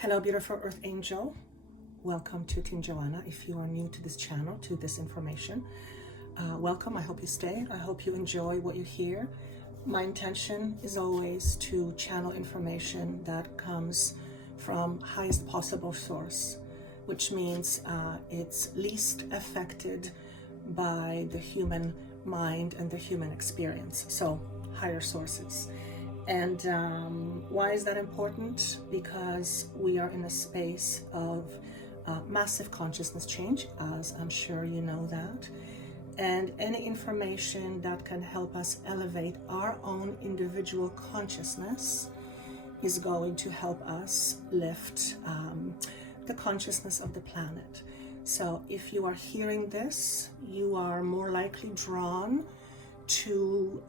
Hello, beautiful Earth Angel. Welcome to Teen Joanna. If you are new to this channel, to this information, welcome. I hope you stay. I hope you enjoy what you hear. My intention is always to channel information that comes from highest possible source, which means it's least affected by the human mind and the human experience. So higher sources. And why is that important? Because we are in a space of massive consciousness change, as I'm sure you know that. And any information that can help us elevate our own individual consciousness is going to help us lift the consciousness of the planet. So if you are hearing this, you are more likely drawn to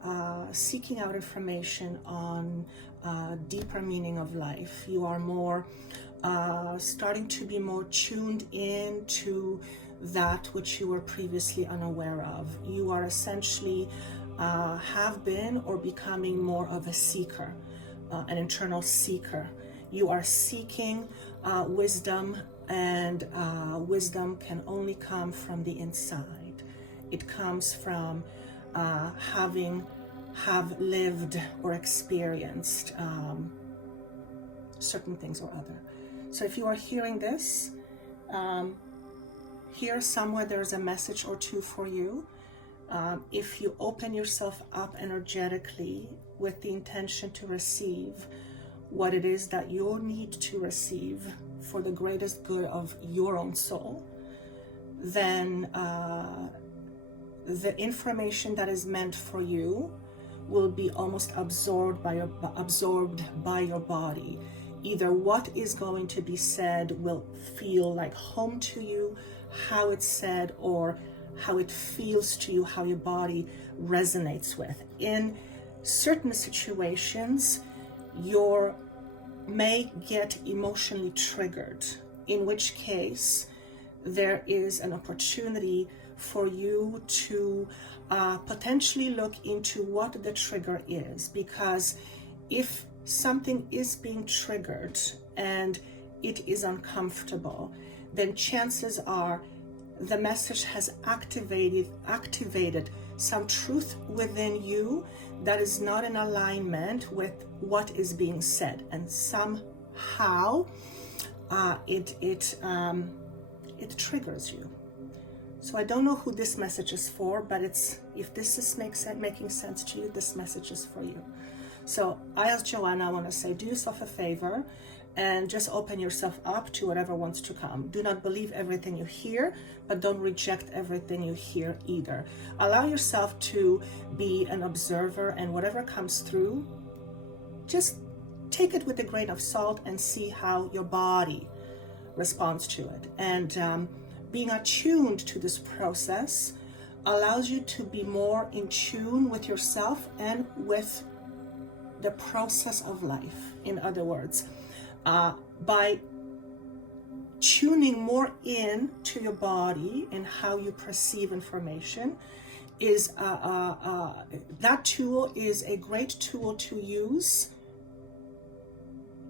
seeking out information on deeper meaning of life. You are more starting to be more tuned in to that which you were previously unaware of. You are essentially have been or becoming more of a seeker, an internal seeker. You are seeking wisdom, and wisdom can only come from the inside. It comes from have lived or experienced certain things or other. So if you are hearing this, here somewhere there's a message or two for you. If you open yourself up energetically with the intention to receive what it is that you need to receive for the greatest good of your own soul, then the information that is meant for you will be almost absorbed by your body. Either what is going to be said will feel like home to you, how it's said, or how it feels to you, how your body resonates with. In certain situations, you may get emotionally triggered, in which case there is an opportunity for you to potentially look into what the trigger is, because if something is being triggered and it is uncomfortable, then chances are the message has activated some truth within you that is not in alignment with what is being said, and somehow it triggers you. So I don't know who this message is for, but if this is making sense to you, this message is for you. So I, as Joanna, I want to say, do yourself a favor and just open yourself up to whatever wants to come. Do not believe everything you hear, but don't reject everything you hear either. Allow yourself to be an observer, and whatever comes through, just take it with a grain of salt and see how your body responds to it. And being attuned to this process allows you to be more in tune with yourself and with the process of life. In other words, by tuning more in to your body and how you perceive information, is that tool is a great tool to use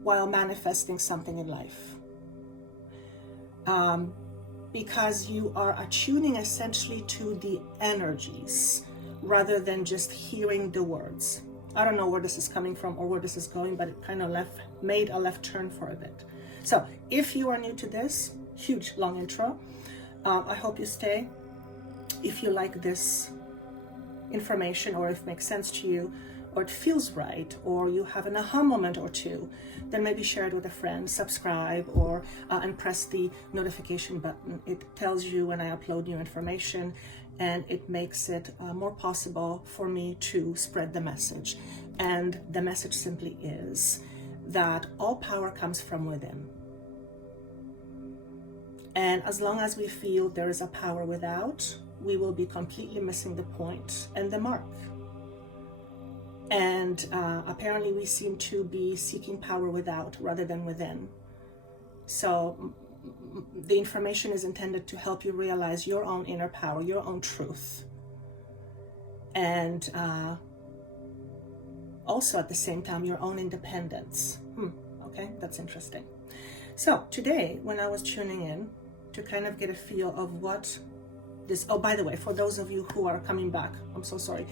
while manifesting something in life. Because you are attuning essentially to the energies rather than just hearing the words. I don't know where this is coming from or where this is going, but it kind of made a left turn for a bit. So if you are new to this, huge long intro, I hope you stay. If you like this information, or if it makes sense to you, or it feels right, or you have an aha moment or two, then maybe share it with a friend, subscribe, or and press the notification button. It tells you when I upload new information, and it makes it more possible for me to spread the message. And the message simply is that all power comes from within. And as long as we feel there is a power without, we will be completely missing the point and the mark. And apparently we seem to be seeking power without rather than within. So the information is intended to help you realize your own inner power, your own truth. And also at the same time, your own independence. Okay, that's interesting. So today, when I was tuning in to kind of get a feel of what this, oh, by the way, for those of you who are coming back, I'm so sorry.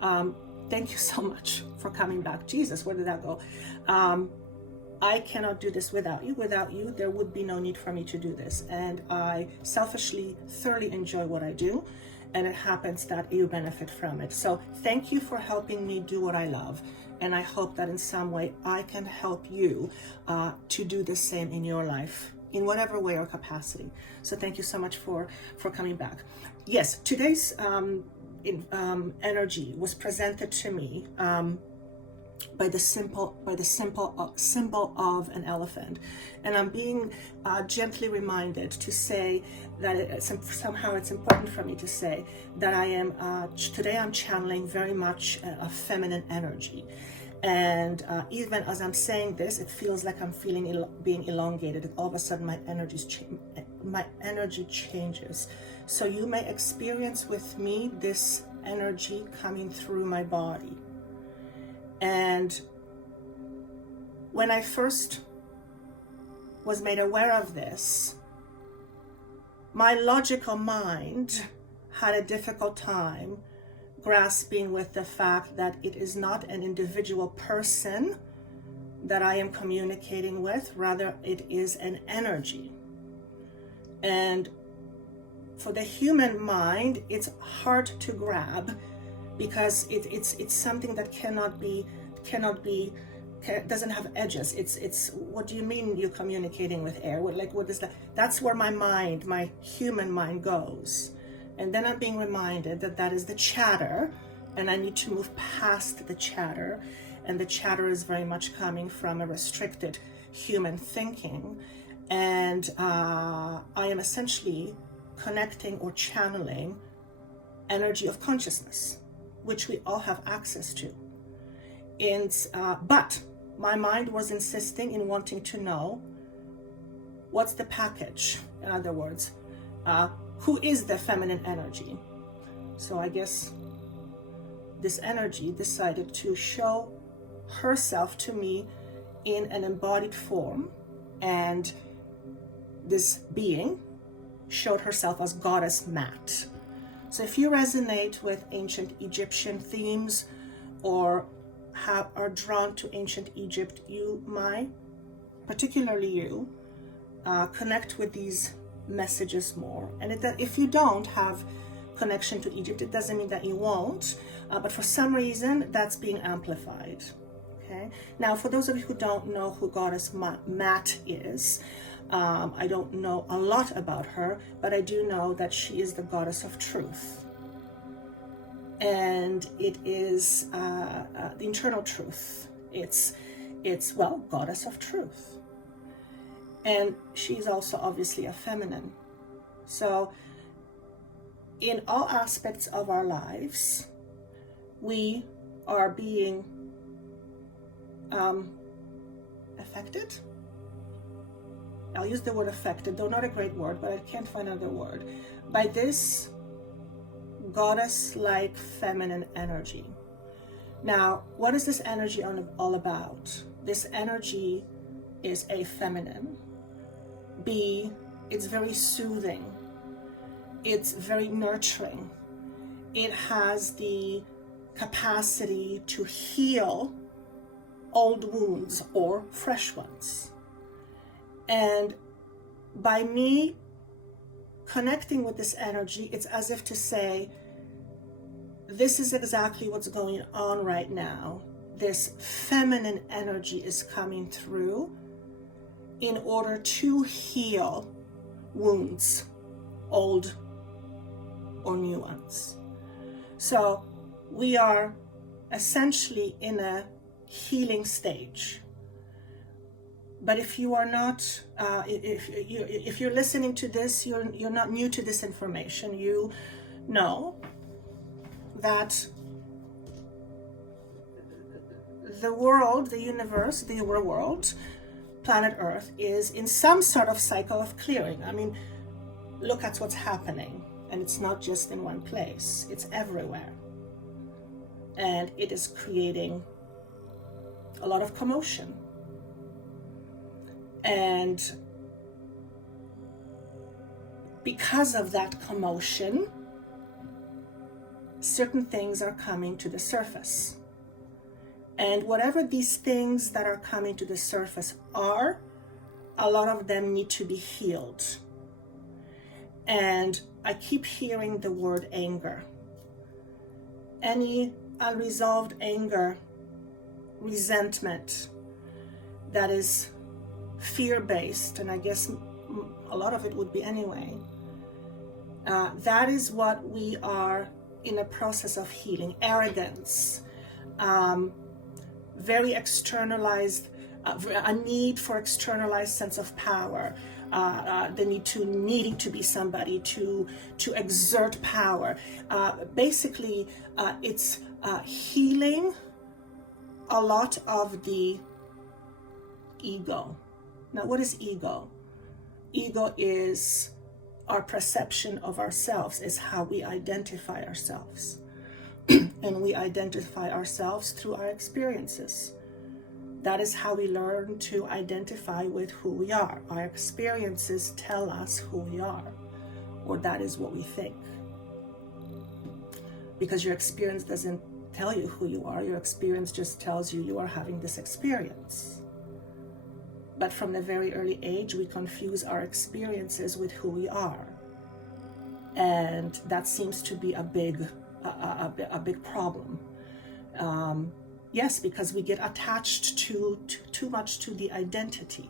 Thank you so much for coming back. Jesus, where did that go? I cannot do this without you. Without you, there would be no need for me to do this. And I selfishly, thoroughly enjoy what I do. And it happens that you benefit from it. So thank you for helping me do what I love. And I hope that in some way I can help you to do the same in your life, in whatever way or capacity. So thank you so much for coming back. Yes, today's energy was presented to me by the symbol of an elephant, and I'm being gently reminded to say that somehow it's important for me to say that I am today I'm channeling very much a feminine energy, and even as I'm saying this, it feels like I'm being elongated. All of a sudden, my energy changes. So you may experience with me this energy coming through my body. And when I first was made aware of this, my logical mind had a difficult time grasping with the fact that it is not an individual person that I am communicating with, rather it is an energy. And for the human mind, it's hard to grab, because it's something that doesn't have edges. It's what do you mean you're communicating with air? What is that? That's where my human mind goes. And then I'm being reminded that is the chatter, and I need to move past the chatter. And the chatter is very much coming from a restricted human thinking. And I am essentially connecting or channeling energy of consciousness, which we all have access to. But my mind was insisting in wanting to know what's the package. In other words, who is the feminine energy? So I guess this energy decided to show herself to me in an embodied form, and this being showed herself as Goddess Mat. So if you resonate with ancient Egyptian themes or are drawn to ancient Egypt, you might, particularly you, connect with these messages more. And if you don't have connection to Egypt, it doesn't mean that you won't, but for some reason that's being amplified. Okay. Now, for those of you who don't know who Goddess Mat is, I don't know a lot about her, but I do know that she is the goddess of truth. And it is the internal truth. It's goddess of truth. And she's also obviously a feminine. So in all aspects of our lives, we are being affected. I'll use the word affected, though not a great word, but I can't find another word, by this goddess-like feminine energy. Now, what is this energy all about? This energy is A, feminine. B, it's very soothing. It's very nurturing. It has the capacity to heal old wounds or fresh ones. And by me connecting with this energy, it's as if to say, this is exactly what's going on right now. This feminine energy is coming through in order to heal wounds, old or new ones. So we are essentially in a healing stage. But if you are not, if you're listening to this, you're not new to this information. You know that the world, the universe, the world, planet Earth is in some sort of cycle of clearing. I mean, look at what's happening, and it's not just in one place; it's everywhere, and it is creating a lot of commotion. And because of that commotion, certain things are coming to the surface. And whatever these things that are coming to the surface are, a lot of them need to be healed. And I keep hearing the word anger. Any unresolved anger, resentment that is fear-based, and I guess a lot of it would be anyway, that is what we are in a process of healing. Arrogance, very externalized, a need for externalized sense of power, the needing to be somebody, to exert power. Basically, it's healing a lot of the ego. Now, what is ego? Ego is our perception of ourselves, is how we identify ourselves. And we identify ourselves through our experiences. That is how we learn to identify with who we are. Our experiences tell us who we are, or that is what we think. Because your experience doesn't tell you who you are. Your experience just tells you you are having this experience. But from a very early age, we confuse our experiences with who we are. And that seems to be a big problem. Yes, because we get attached too much to the identity.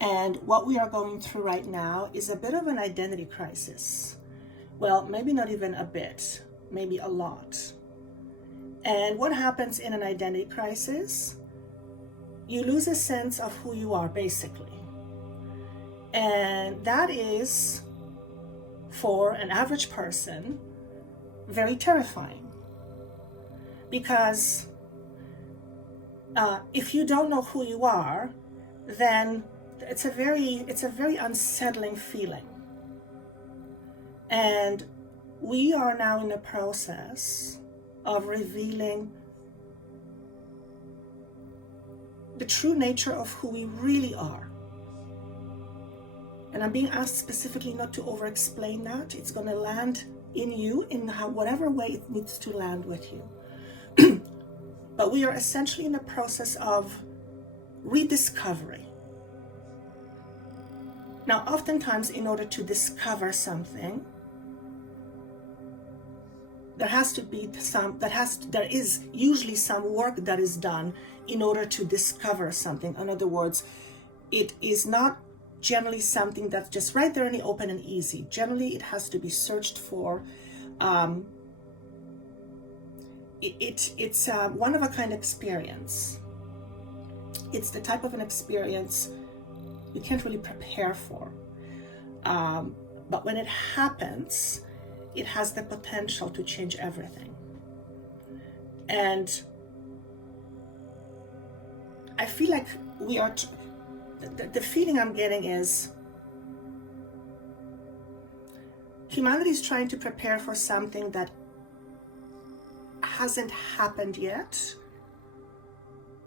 And what we are going through right now is a bit of an identity crisis. Well, maybe not even a bit, maybe a lot. And what happens in an identity crisis? You lose a sense of who you are, basically. And that is, for an average person, very terrifying. Because if you don't know who you are, then it's a very unsettling feeling. And we are now in the process of revealing the true nature of who we really are. And I'm being asked specifically not to over-explain that. It's going to land in you in whatever way it needs to land with you. But we are essentially in the process of rediscovery. Now, oftentimes, in order to discover something, there is usually some work that is done in order to discover something. In other words, it is not generally something that's just right there in the open and easy. Generally, it has to be searched for. It's a one-of-a-kind experience. It's the type of an experience you can't really prepare for. But when it happens, it has the potential to change everything. And I feel like we are, the feeling I'm getting is humanity is trying to prepare for something that hasn't happened yet,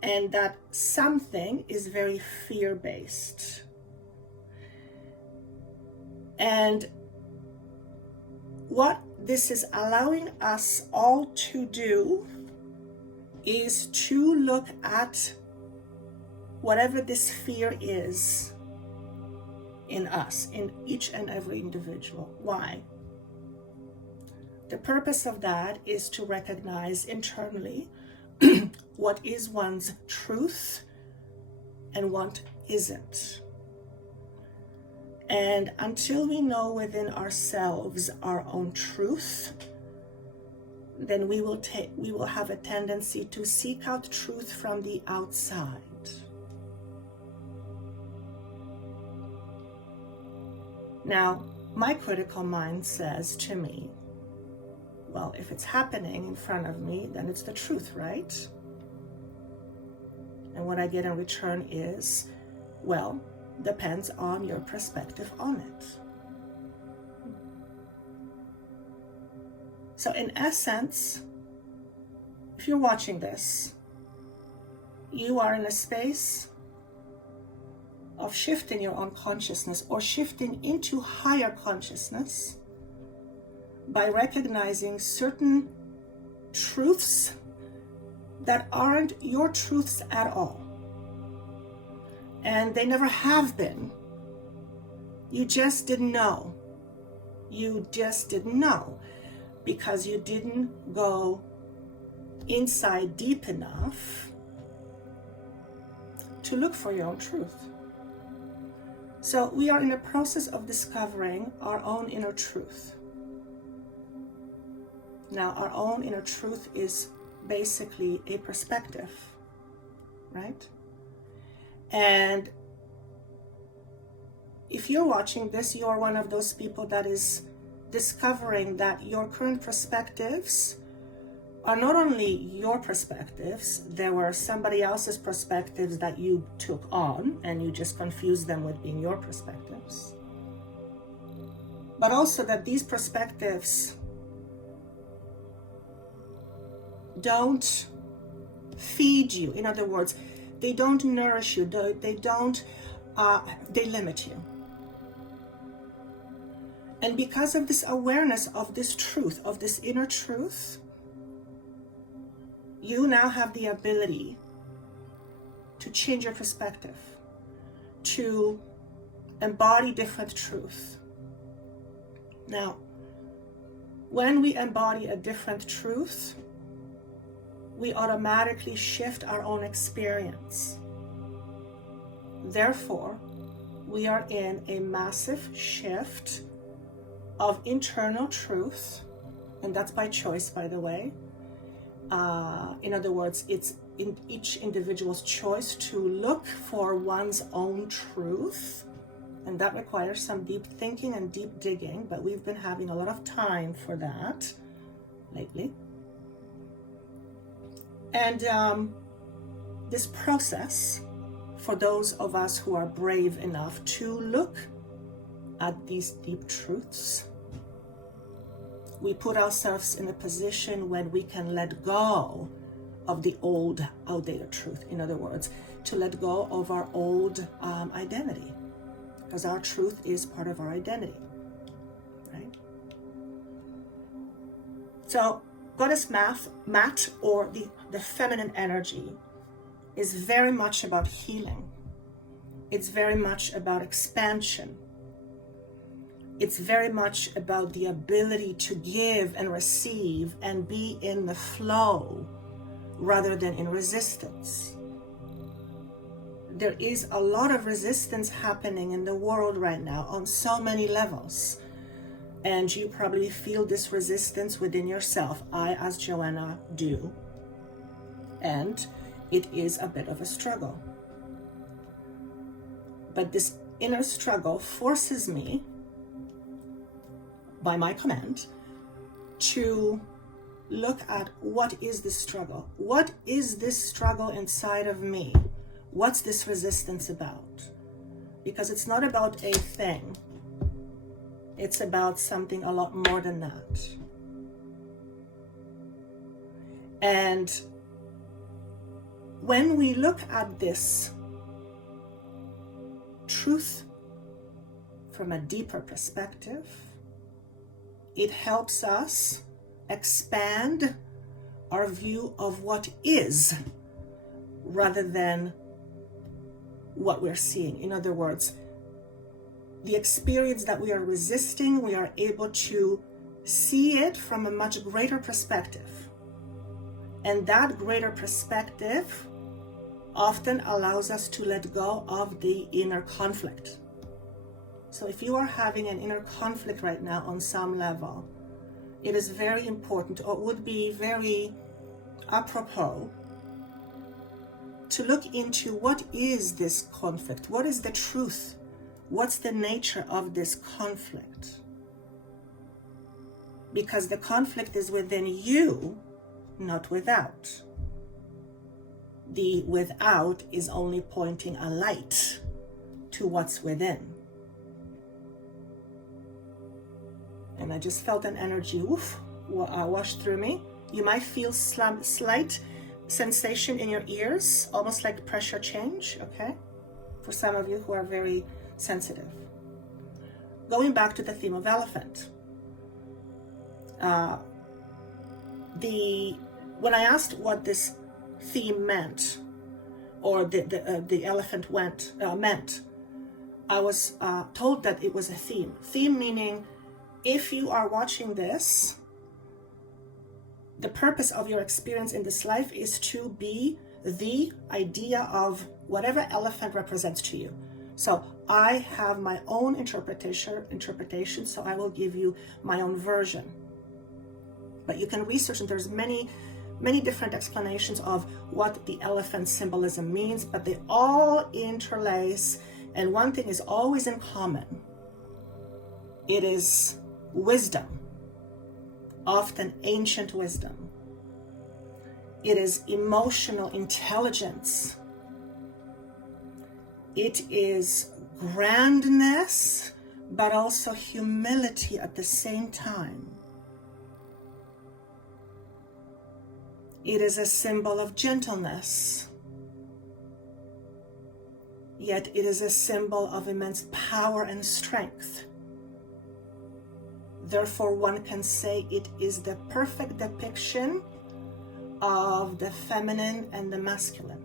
and that something is very fear-based. And what this is allowing us all to do is to look at whatever this fear is in us, in each and every individual. Why? The purpose of that is to recognize internally what is one's truth and what isn't. And until we know within ourselves our own truth, then we will have a tendency to seek out truth from the outside. Now, my critical mind says to me, well, if it's happening in front of me, then it's the truth, right? And what I get in return is, well, depends on your perspective on it. So in essence, if you're watching this, you are in a space of shifting your own consciousness or shifting into higher consciousness by recognizing certain truths that aren't your truths at all. And they never have been. You just didn't know. You just didn't know because you didn't go inside deep enough to look for your own truth. So we are in a process of discovering our own inner truth. Now, our own inner truth is basically a perspective, right? And if you're watching this, you're one of those people that is discovering that your current perspectives are not only your perspectives, there were somebody else's perspectives that you took on and you just confused them with being your perspectives. But also that these perspectives don't feed you. In other words, they don't nourish you. They limit you. And because of this awareness of this truth, of this inner truth, you now have the ability to change your perspective, to embody different truth. Now, when we embody a different truth, we automatically shift our own experience. Therefore, we are in a massive shift of internal truth, and that's by choice, by the way. In other words, it's in each individual's choice to look for one's own truth, and that requires some deep thinking and deep digging, but we've been having a lot of time for that lately. And this process, for those of us who are brave enough to look at these deep truths, we put ourselves in a position when we can let go of the old, outdated truth. In other words, to let go of our old identity, because our truth is part of our identity, right? So Goddess Mat, or the feminine energy, is very much about healing. It's very much about expansion. It's very much about the ability to give and receive and be in the flow rather than in resistance. There is a lot of resistance happening in the world right now on so many levels. And you probably feel this resistance within yourself. I, as Joanna, do. And it is a bit of a struggle. But this inner struggle forces me, by my command, to look at what is this struggle? What is this struggle inside of me? What's this resistance about? Because it's not about a thing. It's about something a lot more than that. And when we look at this truth from a deeper perspective, it helps us expand our view of what is rather than what we're seeing. In other words, the experience that we are resisting, we are able to see it from a much greater perspective. And that greater perspective often allows us to let go of the inner conflict. So if you are having an inner conflict right now on some level, it is very important, or would be very apropos, to look into what is this conflict? What is the truth? What's the nature of this conflict? Because the conflict is within you, not without. The without is only pointing a light to what's within. And I just felt an energy wash through me. You might feel slight sensation in your ears, almost like pressure change, okay? for some of you who are very sensitive. Going back to the theme of elephant. When I asked what this theme meant, or the elephant meant, I was told that it was a theme. Theme meaning, if you are watching this, the purpose of your experience in this life is to be the idea of whatever elephant represents to you. So I have my own interpretation, so I will give you my own version. But you can research, and there's many different explanations of what the elephant symbolism means, but they all interlace, and one thing is always in common. It is wisdom, often ancient wisdom. It is emotional intelligence. It is grandness, but also humility at the same time. It is a symbol of gentleness, yet it is a symbol of immense power and strength. Therefore, one can say it is the perfect depiction of the feminine and the masculine.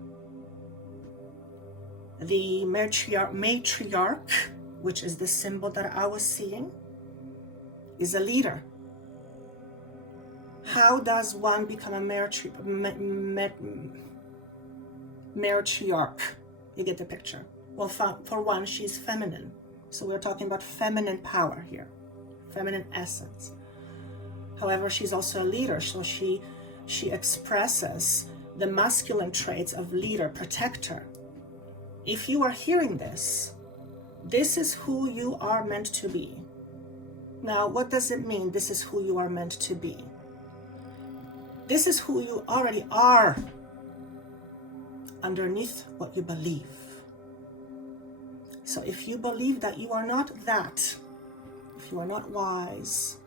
The matriarch, which is the symbol that I was seeing, is a leader. How does one become a matriarch? You get the picture. Well, for one, she's feminine. So we're talking about feminine power here, feminine essence. However, she's also a leader, so she expresses the masculine traits of leader, protector. If you are hearing this, this is who you are meant to be. Now, what does it mean, this is who you are meant to be? This is who you already are underneath what you believe. So if you believe that you are not that, if you are not wise,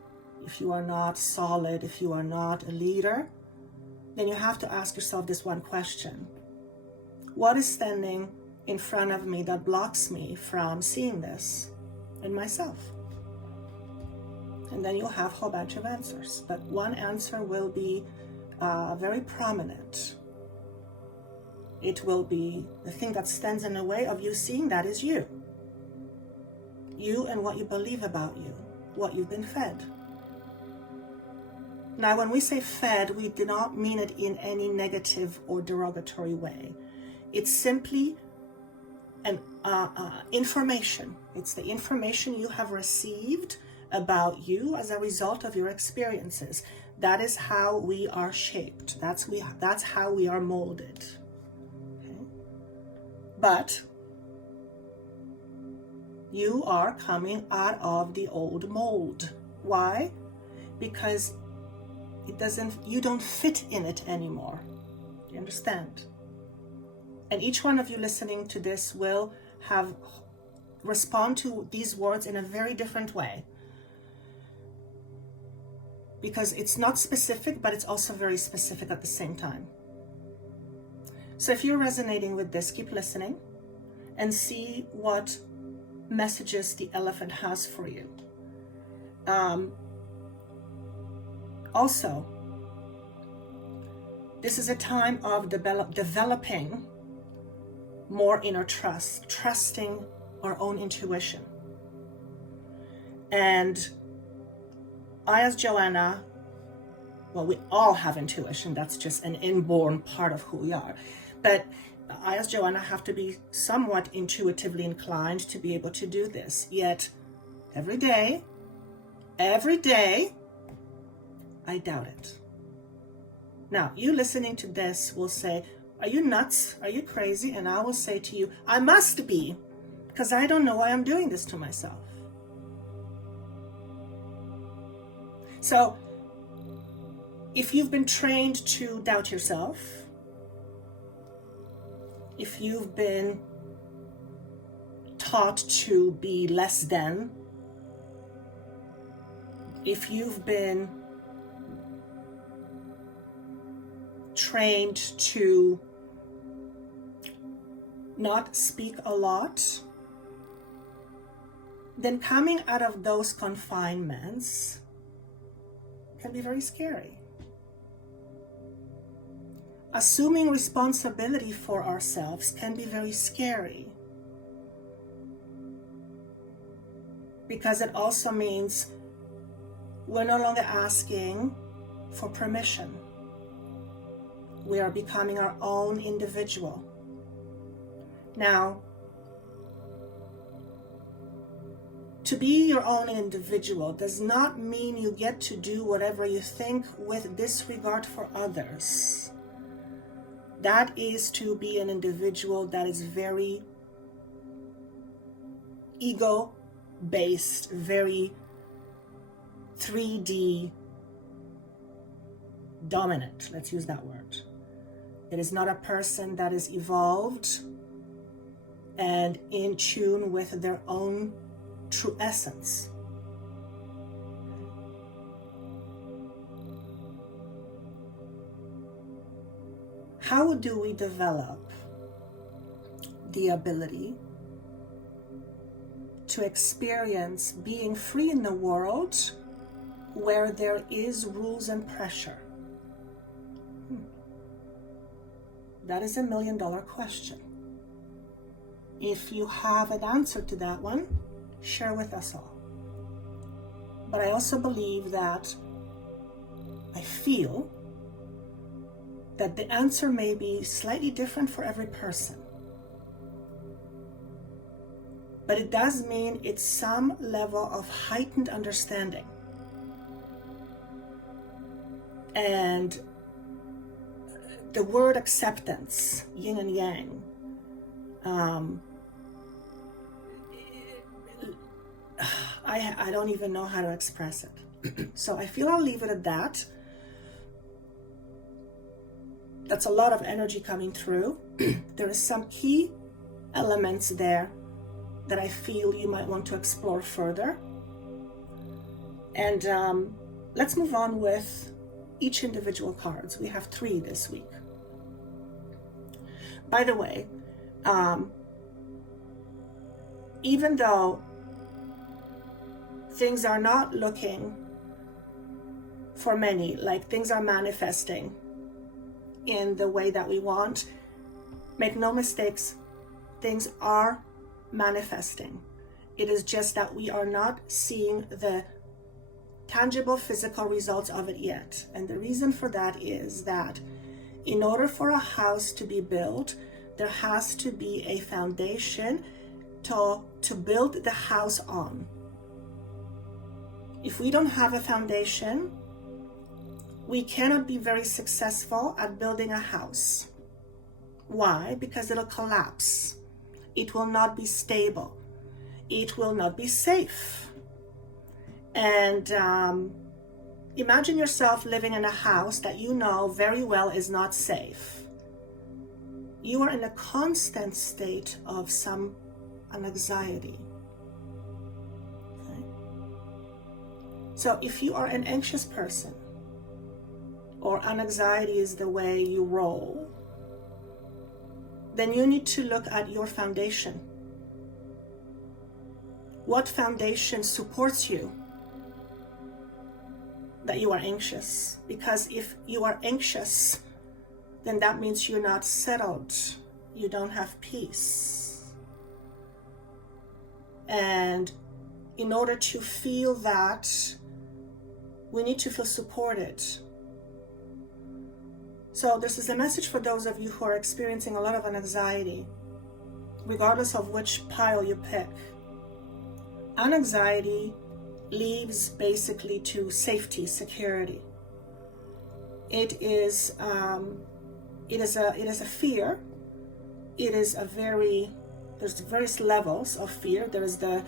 if you are not solid, if you are not a leader, then you have to ask yourself this one question. What is standing in front of me that blocks me from seeing this in myself? And then you'll have a whole bunch of answers. But one answer will be very prominent. It will be the thing that stands in the way of you seeing that is you. You and what you believe about you, what you've been fed. Now, when we say fed, we do not mean it in any negative or derogatory way. It's simply an information. It's the information you have received about you as a result of your experiences. That is how we are shaped. That's how we are molded. Okay? But you are coming out of the old mold. Why? Because you don't fit in it anymore. You understand? And each one of you listening to this will respond to these words in a very different way. Because it's not specific, but it's also very specific at the same time. So if you're resonating with this, keep listening and see what messages the elephant has for you. Also, this is a time of developing more inner trust, trusting our own intuition. And I, as Joanna, well, we all have intuition. That's just an inborn part of who we are. But I, as Joanna, have to be somewhat intuitively inclined to be able to do this. Yet, every day, I doubt it. Now, you listening to this will say, are you nuts? Are you crazy? And I will say to you, I must be, because I don't know why I'm doing this to myself. So, if you've been trained to doubt yourself, if you've been taught to be less than, if you've been trained to not speak a lot, then coming out of those confinements can be very scary. Assuming responsibility for ourselves can be very scary, because it also means we're no longer asking for permission. We are becoming our own individual. Now, to be your own individual does not mean you get to do whatever you think with disregard for others. That is to be an individual that is very ego-based, very 3D dominant. Let's use that word. It is not a person that is evolved and in tune with their own true essence. How do we develop the ability to experience being free in the world where there is rules and pressure? That is $1 million question. If you have an answer to that one, share with us all. But I also believe that I feel that the answer may be slightly different for every person. But it does mean it's some level of heightened understanding. And the word acceptance, yin and yang, I don't even know how to express it. So I feel I'll leave it at that. That's a lot of energy coming through. There is some key elements there that I feel you might want to explore further. And let's move on with each individual cards. We have 3 this week. By the way, even though things are not looking for many, like things are manifesting in the way that we want, make no mistakes, things are manifesting. It is just that we are not seeing the tangible physical results of it yet. And the reason for that is that in order for a house to be built, there has to be a foundation to build the house on. If we don't have a foundation, we cannot be very successful at building a house. Why? Because it'll collapse. It will not be stable. It will not be safe. And imagine yourself living in a house that you know very well is not safe. You are in a constant state of some anxiety. Okay? So if you are an anxious person, or anxiety is the way you roll, then you need to look at your foundation. What foundation supports you that you are anxious? Because if you are anxious, then that means you're not settled. You don't have peace. And in order to feel that, we need to feel supported. So this is a message for those of you who are experiencing a lot of anxiety, regardless of which pile you pick. Anxiety leads basically to safety, security. It is a fear. There's various levels of fear. There is the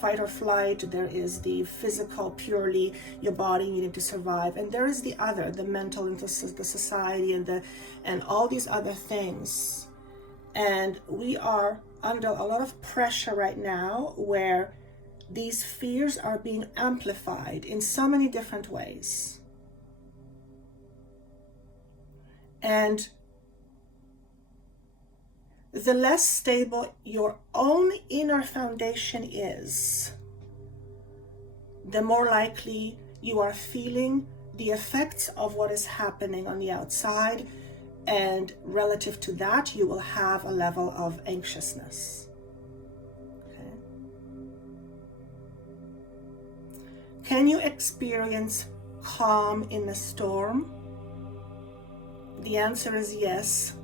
fight or flight. There is the physical, purely your body needing to survive, and there is the other, the mental, and the society, and all these other things. And we are under a lot of pressure right now, where these fears are being amplified in so many different ways. And the less stable your own inner foundation is, the more likely you are feeling the effects of what is happening on the outside, and relative to that, you will have a level of anxiousness. Okay. Can you experience calm in the storm? The answer is yes,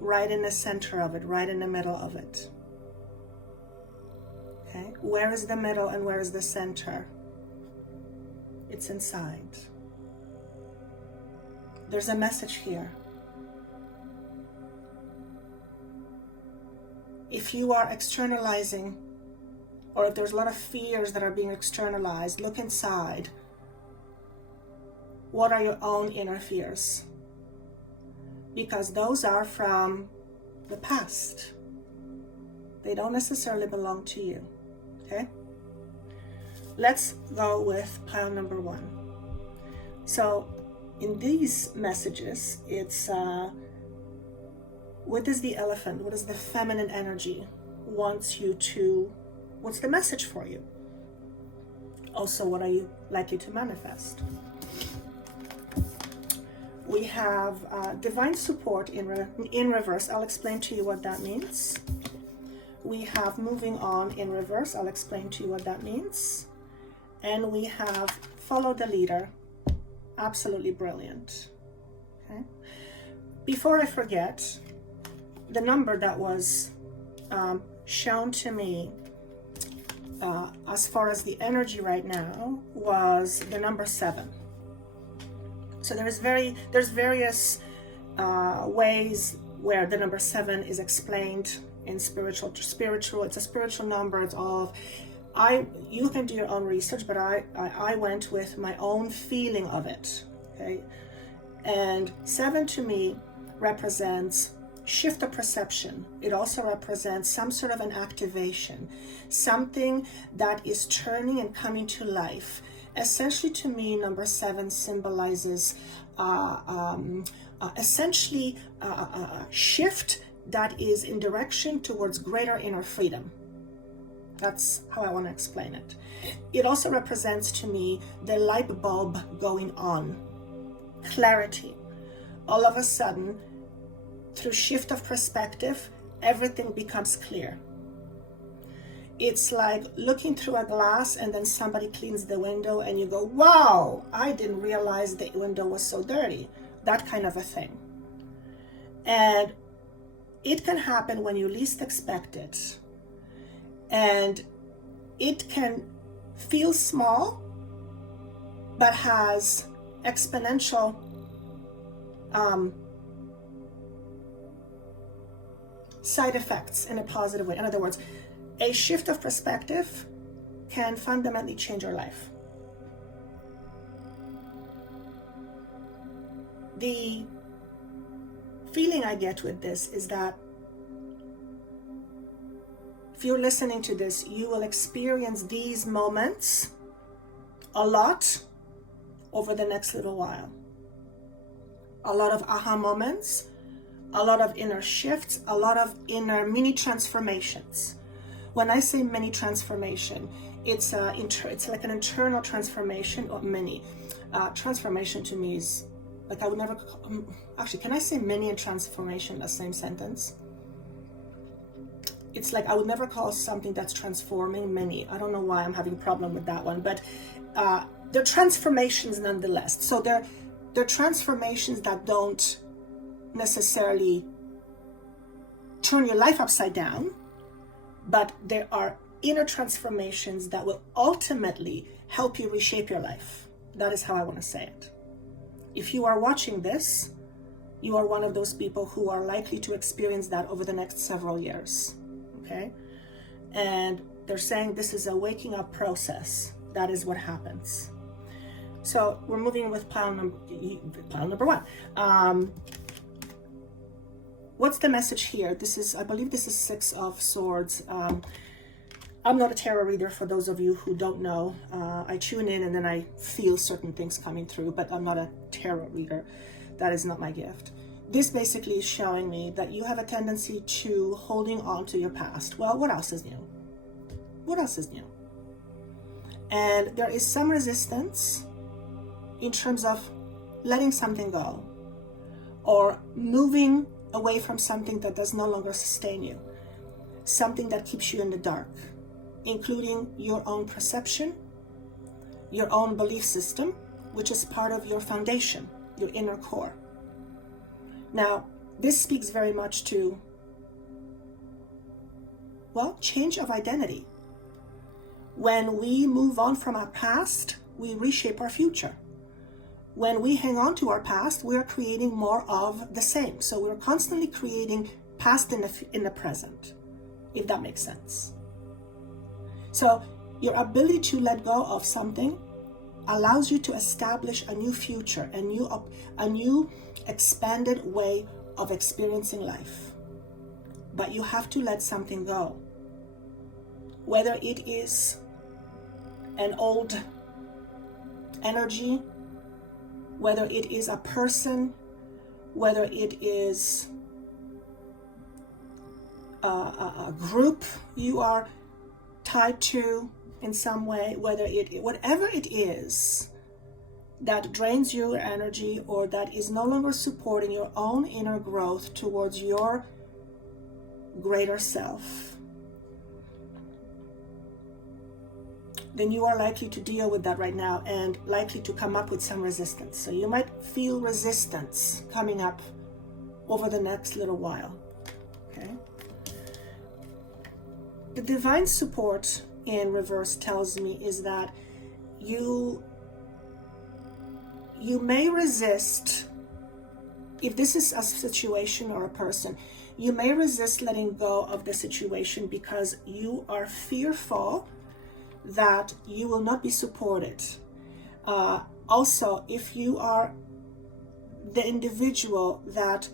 right in the center of it, right in the middle of it. Okay, where is the middle and where is the center? It's inside. There's a message here. If you are externalizing, or if there's a lot of fears that are being externalized, look inside. What are your own inner fears? Because those are from the past. They don't necessarily belong to you. Okay? Let's go with pile number 1. So in these messages, it's what is the elephant? What is the feminine energy wants you to, what's the message for you? Also, what are you likely to manifest? We have divine support in reverse. I'll explain to you what that means. We have moving on in reverse. I'll explain to you what that means. And we have follow the leader. Absolutely brilliant. Okay. Before I forget, the number that was shown to me as far as the energy right now was the number 7. So there's various ways where the number 7 is explained in spiritual. It's a spiritual number. It's all you can do your own research, but I went with my own feeling of it. Okay, and 7 to me represents shift of perception. It also represents some sort of an activation, something that is turning and coming to life. Essentially, to me, number 7 symbolizes essentially a shift that is in direction towards greater inner freedom. That's how I want to explain it. It also represents to me the light bulb going on, clarity. All of a sudden, through shift of perspective, everything becomes clear. It's like looking through a glass and then somebody cleans the window and you go, wow, I didn't realize the window was so dirty. That kind of a thing. And it can happen when you least expect it. And it can feel small, but has exponential side effects in a positive way. In other words, a shift of perspective can fundamentally change your life. The feeling I get with this is that if you're listening to this, you will experience these moments a lot over the next little while. A lot of aha moments, a lot of inner shifts, a lot of inner mini transformations. When I say mini transformation, it's like an internal transformation, or mini. Transformation to me is like, I would never, actually, can I say mini and transformation in the same sentence? It's like I would never call something that's transforming mini. I don't know why I'm having a problem with that one, but they're transformations nonetheless. So they're transformations that don't necessarily turn your life upside down, but there are inner transformations that will ultimately help you reshape your life. That is how I want to say it. If you are watching this, you are one of those people who are likely to experience that over the next several years. Okay? And they're saying this is a waking up process. That is what happens. So we're moving with pile number 1. What's the message here? I believe this is 6 of Swords. I'm not a tarot reader, for those of you who don't know. I tune in and then I feel certain things coming through, but I'm not a tarot reader. That is not my gift. this basically is showing me that you have a tendency to holding on to your past. Well, what else is new? What else is new? And there is some resistance in terms of letting something go or moving away from something that does no longer sustain you, something that keeps you in the dark, including your own perception, your own belief system, which is part of your foundation, your inner core. Now, this speaks very much to, well, change of identity. When we move on from our past, we reshape our future. When we hang on to our past, we are creating more of the same. So we're constantly creating past in the present, if that makes sense. So your ability to let go of something allows you to establish a new future, a new expanded way of experiencing life. But you have to let something go. Whether it is an old energy, whether it is a person, whether it is a group you are tied to in some way, whatever it is that drains your energy or that is no longer supporting your own inner growth towards your greater self, then you are likely to deal with that right now and likely to come up with some resistance. So you might feel resistance coming up over the next little while, okay? The divine support in reverse tells me is that you may resist, if this is a situation or a person, you may resist letting go of the situation because you are fearful that you will not be supported. Also, if you are the individual that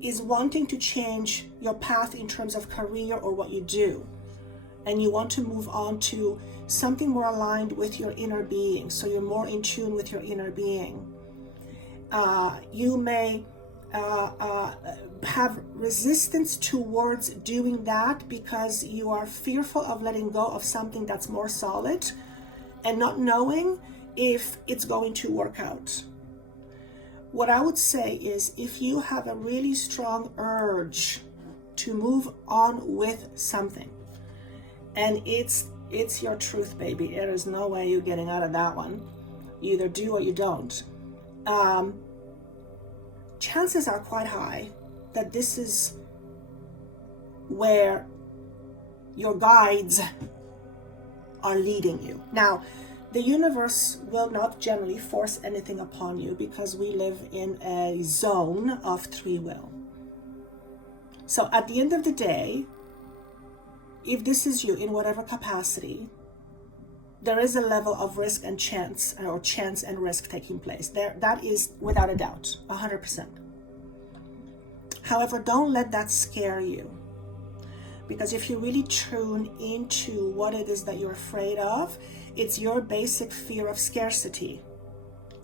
is wanting to change your path in terms of career or what you do, and you want to move on to something more aligned with your inner being, so you're more in tune with your inner being, you may have resistance towards doing that because you are fearful of letting go of something that's more solid and not knowing if it's going to work out. What I would say is, if you have a really strong urge to move on with something, and it's your truth, baby, there is no way you're getting out of that one. You either do or you don't. Chances are quite high that this is where your guides are leading you. Now, the universe will not generally force anything upon you because we live in a zone of free will. So at the end of the day, if this is you in whatever capacity, there is a level of risk and chance, or chance and risk taking place. That is without a doubt, 100%. However, don't let that scare you. Because if you really tune into what it is that you're afraid of, it's your basic fear of scarcity.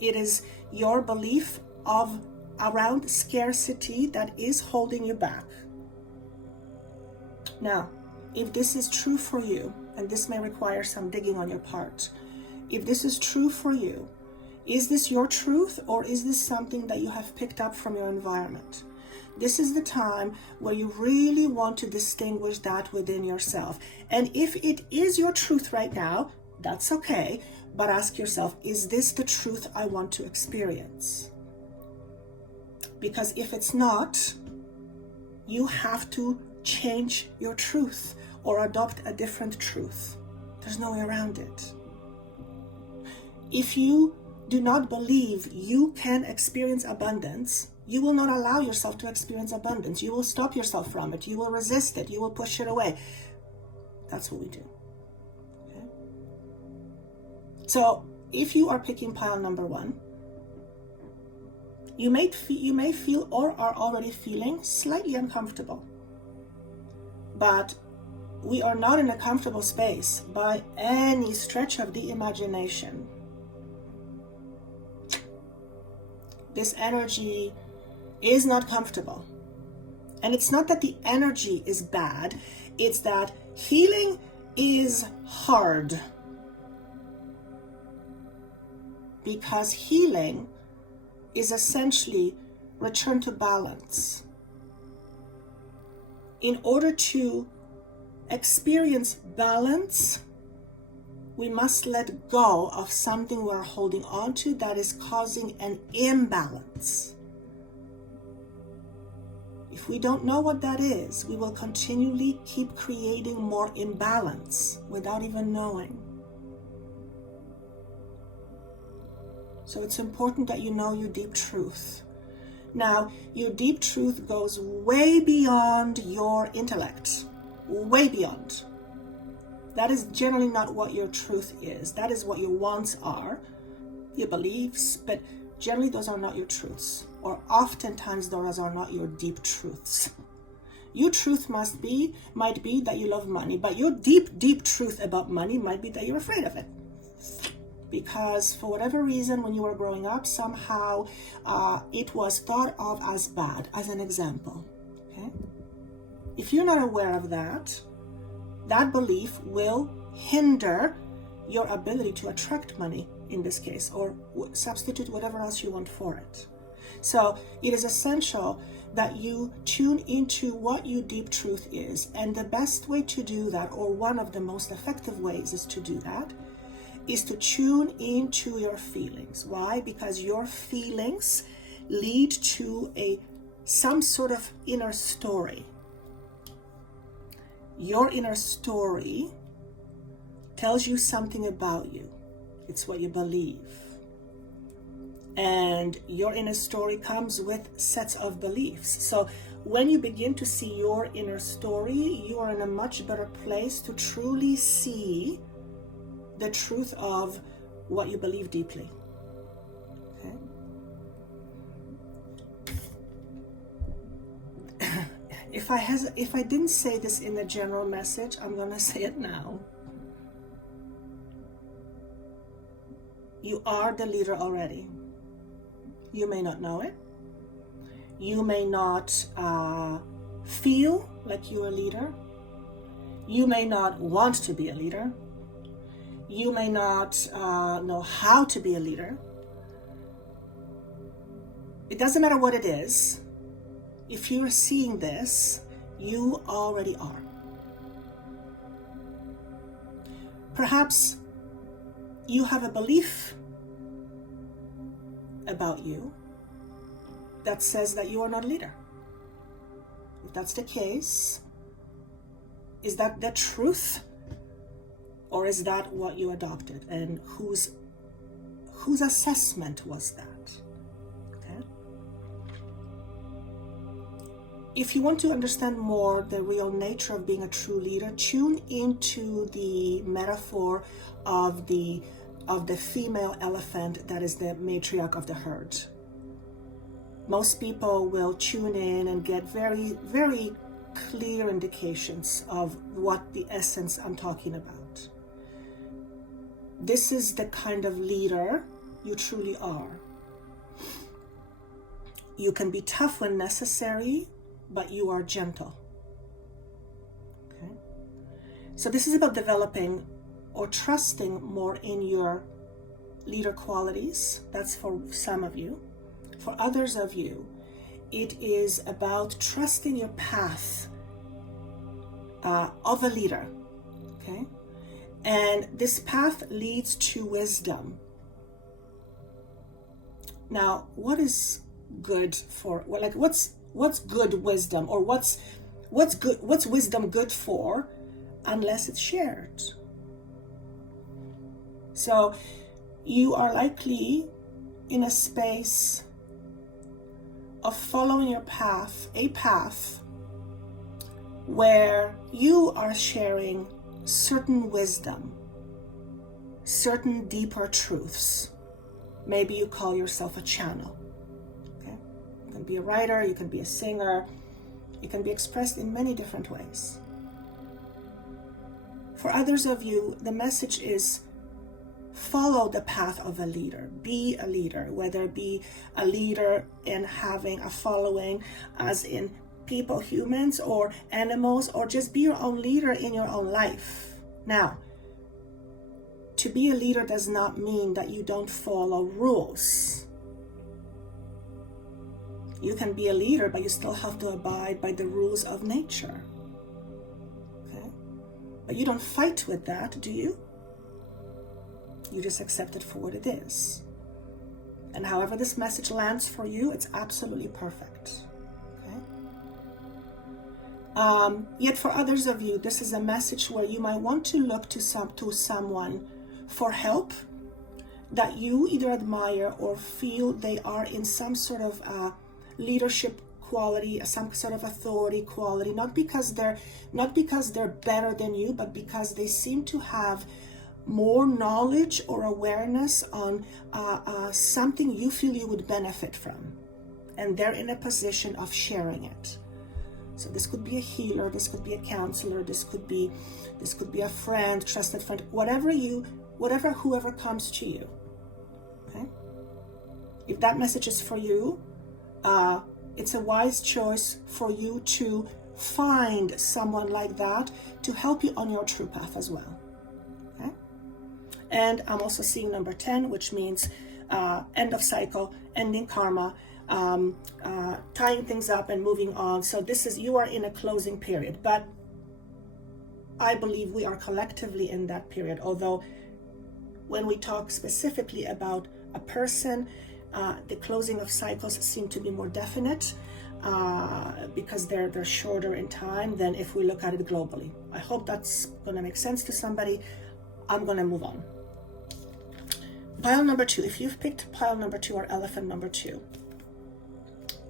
It is your belief around scarcity that is holding you back. Now, if this is true for you, and this may require some digging on your part, if this is true for you, is this your truth, or is this something that you have picked up from your environment? This is the time where you really want to distinguish that within yourself. And if it is your truth right now, that's okay, but ask yourself, is this the truth I want to experience? Because if it's not, you have to change your truth or adopt a different truth. There's no way around it. If you do not believe you can experience abundance, you will not allow yourself to experience abundance. You will stop yourself from it. You will resist it. You will push it away. That's what we do. Okay? So if you are picking pile number one, you may feel or are already feeling slightly uncomfortable. But we are not in a comfortable space by any stretch of the imagination. This energy is not comfortable. And it's not that the energy is bad, it's that healing is hard. Because healing is essentially return to balance. In order to experience balance, we must let go of something we're holding on to that is causing an imbalance. If we don't know what that is, we will continually keep creating more imbalance without even knowing. So it's important that you know your deep truth. Now, your deep truth goes way beyond your intellect, way beyond. That is generally not what your truth is. That is what your wants are, your beliefs, but generally those are not your truths, or oftentimes those are not your deep truths. Your truth might be that you love money, but your deep truth about money might be that you're afraid of it. Because for whatever reason, when you were growing up, somehow it was thought of as bad, as an example. Okay? If you're not aware of that, that belief will hinder your ability to attract money in this case, or substitute whatever else you want for it. So it is essential that you tune into what your deep truth is. And the best way to do that, or one of the most effective ways is to do that, is to tune into your feelings. Why? Because your feelings lead to some sort of inner story. Your inner story tells you something about you. It's what you believe. And your inner story comes with sets of beliefs. So when you begin to see your inner story, you are in a much better place to truly see the truth of what you believe deeply. Okay? If I didn't say this in the general message, I'm going to say it now. You are the leader already. You may not know it. You may not feel like you're a leader. You may not want to be a leader. You may not know how to be a leader. It doesn't matter what it is. If you're seeing this, you already are. Perhaps you have a belief about you that says that you are not a leader. If that's the case, is that the truth? Or is that what you adopted? And whose assessment was that? Okay. If you want to understand more the real nature of being a true leader, tune into the metaphor of the female elephant that is the matriarch of the herd. Most people will tune in and get very, very clear indications of what the essence I'm talking about. This is the kind of leader you truly are. You can be tough when necessary, but you are gentle. Okay? So this is about developing or trusting more in your leader qualities. That's for some of you. For others of you, it is about trusting your path of a leader. Okay? And this path leads to wisdom. Now, what is good for, like, what's good wisdom, or what's wisdom good for unless it's shared? So you are likely in a space of following your path, a path where you are sharing certain wisdom, certain deeper truths. Maybe you call yourself a channel. Okay? You can be a writer, you can be a singer, it can be expressed in many different ways. For others of you, the message is follow the path of a leader. Be a leader, whether it be a leader in having a following, as in people, humans, or animals, or just be your own leader in your own life. Now, to be a leader does not mean that you don't follow rules. You can be a leader, but you still have to abide by the rules of nature. Okay? But you don't fight with that, do you? You just accept it for what it is. And however this message lands for you, it's absolutely perfect. Okay? Yet for others of you, this is a message where you might want to look to someone for help that you either admire or feel they are in some sort of leadership quality, some sort of authority quality, not because they're better than you, but because they seem to have more knowledge or awareness on something you feel you would benefit from, and they're in a position of sharing it. So this could be a healer, this could be a counselor, this could be a friend, trusted friend, whoever comes to you. Okay? If that message is for you, it's a wise choice for you to find someone like that to help you on your true path as well. Okay? And I'm also seeing number 10, which means end of cycle, ending karma, tying things up and moving on. So you are in a closing period, but I believe we are collectively in that period. Although when we talk specifically about a person, the closing of cycles seem to be more definite because they're shorter in time than if we look at it globally. I hope that's going to make sense to somebody. I'm going to move on. Pile number 2. If you've picked pile number 2 or elephant number 2,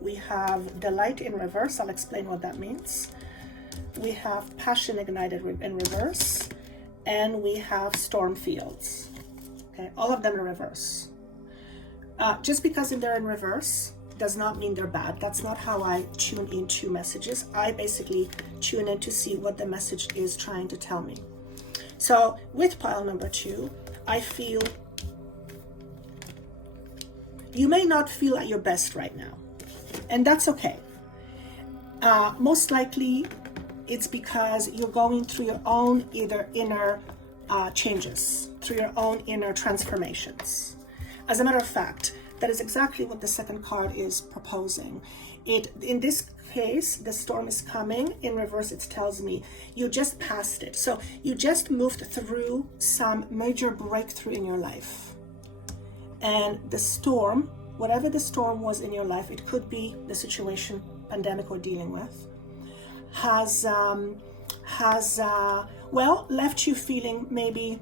we have delight in reverse. I'll explain what that means. We have passion ignited in reverse, and we have storm fields. Okay, all of them in reverse. Just because they're in reverse does not mean they're bad. That's not how I tune into messages. I basically tune in to see what the message is trying to tell me. So with pile number 2, I feel you may not feel at your best right now, and that's okay. Most likely it's because you're going through your own either inner changes, through your own inner transformations. As a matter of fact, that is exactly what the second card is proposing. In this case, the storm is coming. In reverse, it tells me you just passed it. So you just moved through some major breakthrough in your life. And the storm, whatever the storm was in your life, it could be the situation, pandemic we're dealing with, has left you feeling maybe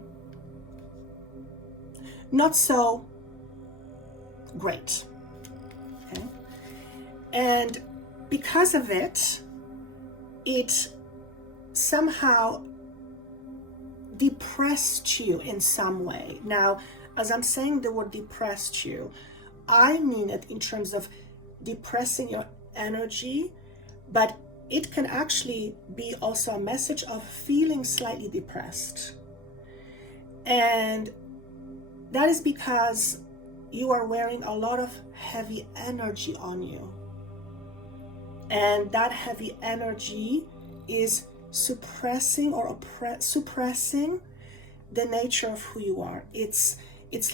not so great. Okay? And because of it, it somehow depressed you in some way. Now, as I'm saying the word depressed you, I mean it in terms of depressing your energy, but it can actually be also a message of feeling slightly depressed. And that is because you are wearing a lot of heavy energy on you. And that heavy energy is suppressing the nature of who you are. It's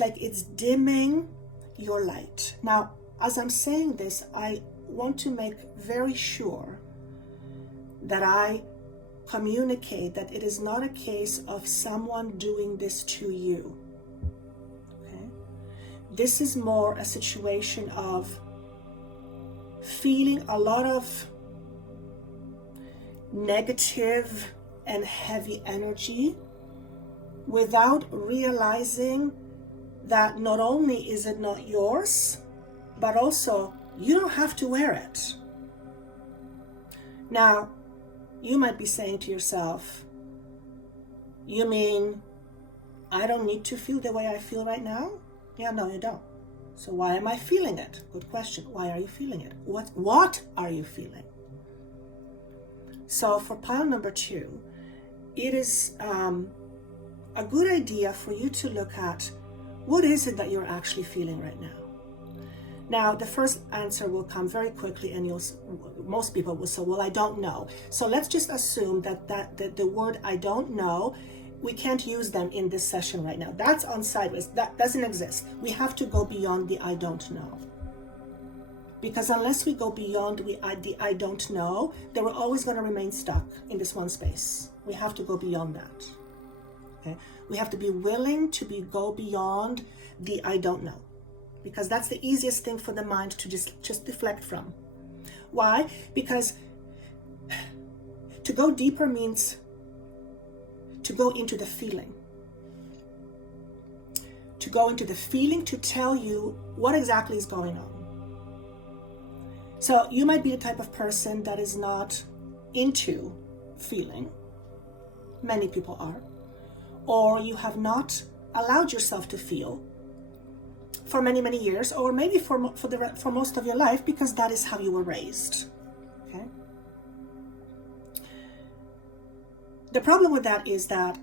like it's dimming your light. Now, as I'm saying this, I want to make very sure that I communicate that it is not a case of someone doing this to you. Okay? This is more a situation of feeling a lot of negative and heavy energy without realizing that not only is it not yours, but also you don't have to wear it. Now, you might be saying to yourself, you mean I don't need to feel the way I feel right now? Yeah, no, you don't. So why am I feeling it? Good question. Why are you feeling it? What are you feeling? So for pile number 2, it is a good idea for you to look at What is it that you're actually feeling right now? Now, the first answer will come very quickly, and most people will say, well, I don't know. So let's just assume that the word I don't know, we can't use them in this session right now. That's on sideways. That doesn't exist. We have to go beyond the I don't know. Because unless we go beyond the I don't know, then we're always going to remain stuck in this one space. We have to go beyond that. Okay? We have to be willing to go beyond the I don't know. Because that's the easiest thing for the mind to just deflect from. Why? Because to go deeper means to go into the feeling. To go into the feeling to tell you what exactly is going on. So you might be the type of person that is not into feeling. Many people are. Or you have not allowed yourself to feel for many, many years, or maybe for most of your life, because that is how you were raised. Okay. The problem with that is that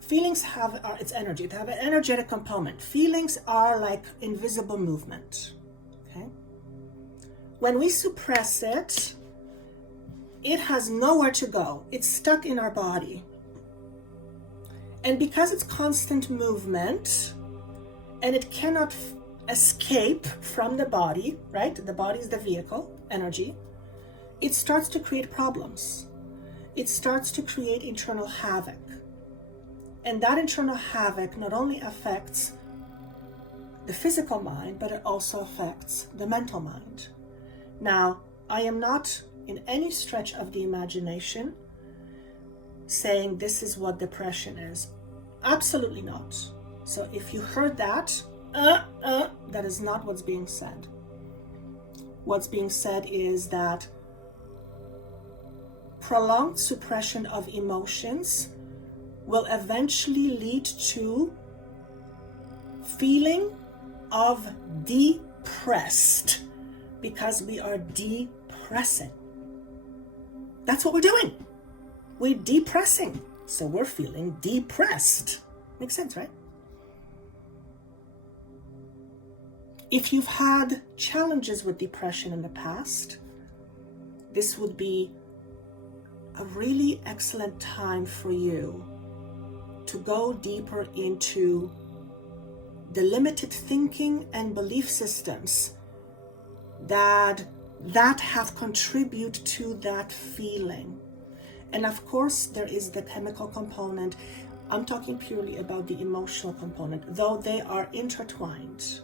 feelings have its energy. They have an energetic component. Feelings are like invisible movement. Okay. When we suppress it, it has nowhere to go. It's stuck in our body. And because it's constant movement, and it cannot escape from the body, right? The body is the vehicle, energy. It starts to create problems. It starts to create internal havoc. And that internal havoc not only affects the physical mind, but it also affects the mental mind. Now, I am not in any stretch of the imagination saying this is what depression is. Absolutely not. So if you heard that, that is not what's being said. What's being said is that prolonged suppression of emotions will eventually lead to feeling of depressed, because we are depressing. That's what we're doing. We're depressing. So we're feeling depressed. Makes sense, right? If you've had challenges with depression in the past, this would be a really excellent time for you to go deeper into the limited thinking and belief systems that have contributed to that feeling. And of course, there is the chemical component. I'm talking purely about the emotional component, though they are intertwined.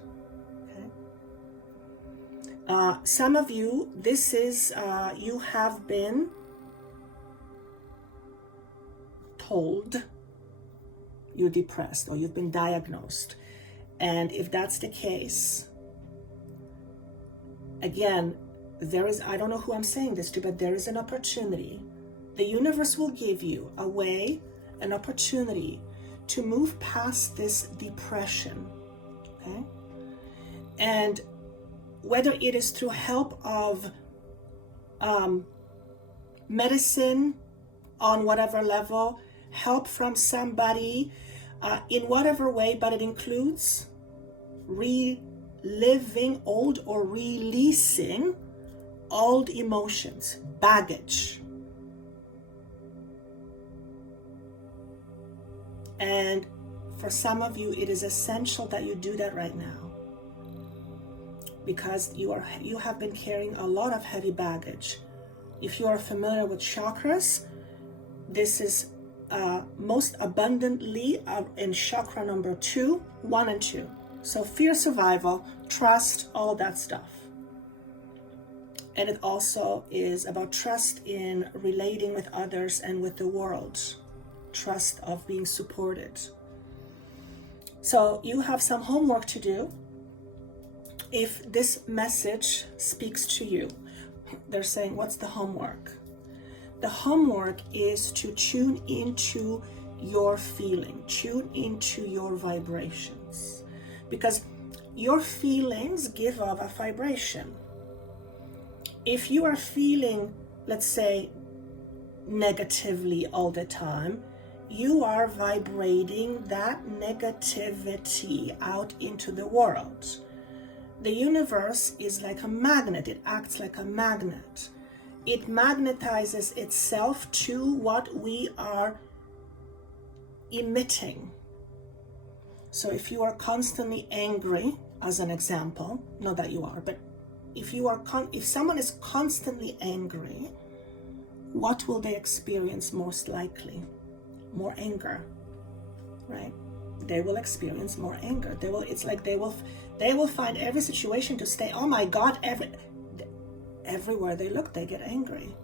Okay? Some of you, this is, you have been told you're depressed, or you've been diagnosed. And if that's the case, again, there is, I don't know who I'm saying this to, but there is an opportunity. The universe will give you a way, an opportunity to move past this depression, okay? And whether it is through help of medicine on whatever level, help from somebody in whatever way, but it includes reliving old or releasing old emotions, baggage. And for some of you, it is essential that you do that right now, because you have been carrying a lot of heavy baggage. If you are familiar with chakras, this is most abundantly in chakra number 2, 1 and 2. So fear, survival, trust, all that stuff. And it also is about trust in relating with others and with the world. Trust of being supported. So you have some homework to do. If this message speaks to you, they're saying, what's the homework? The homework is to tune into your feeling, tune into your vibrations, because your feelings give off a vibration. If you are feeling, let's say, negatively all the time, you are vibrating that negativity out into the world. The universe is like a magnet. It acts like a magnet. It magnetizes itself to what we are emitting. So if you are constantly angry, as an example, not that you are, but if someone is constantly angry, what will they experience most likely? More anger, right? They will experience more anger. It's like they will find every situation to stay, oh my God, everywhere they look, they get angry.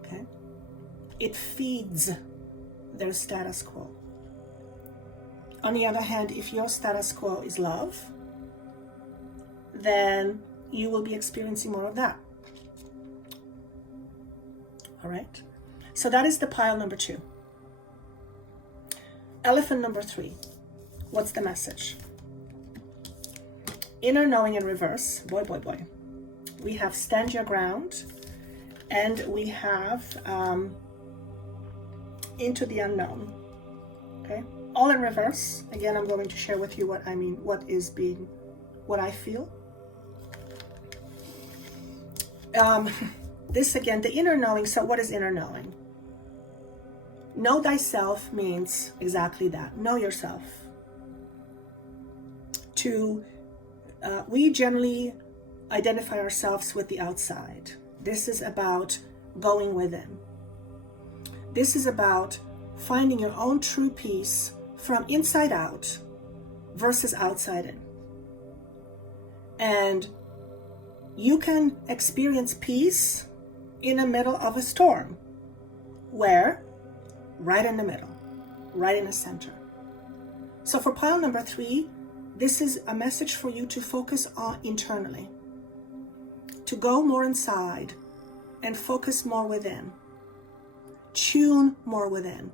Okay? It feeds their status quo. On the other hand, if your status quo is love, then you will be experiencing more of that. All right? So that is the pile number 2. Elephant number 3. What's the message? Inner knowing in reverse. Boy, boy, boy. We have stand your ground, and we have into the unknown. Okay? All in reverse. Again, I'm going to share with you what I feel. This again, the inner knowing. So what is inner knowing? Know thyself means exactly that. Know yourself. We generally identify ourselves with the outside. This is about going within. This is about finding your own true peace from inside out versus outside in. And you can experience peace in the middle of a storm. Where? Right in the middle, right in the center. So for pile number 3, this is a message for you to focus on internally, to go more inside and focus more within. Tune more within.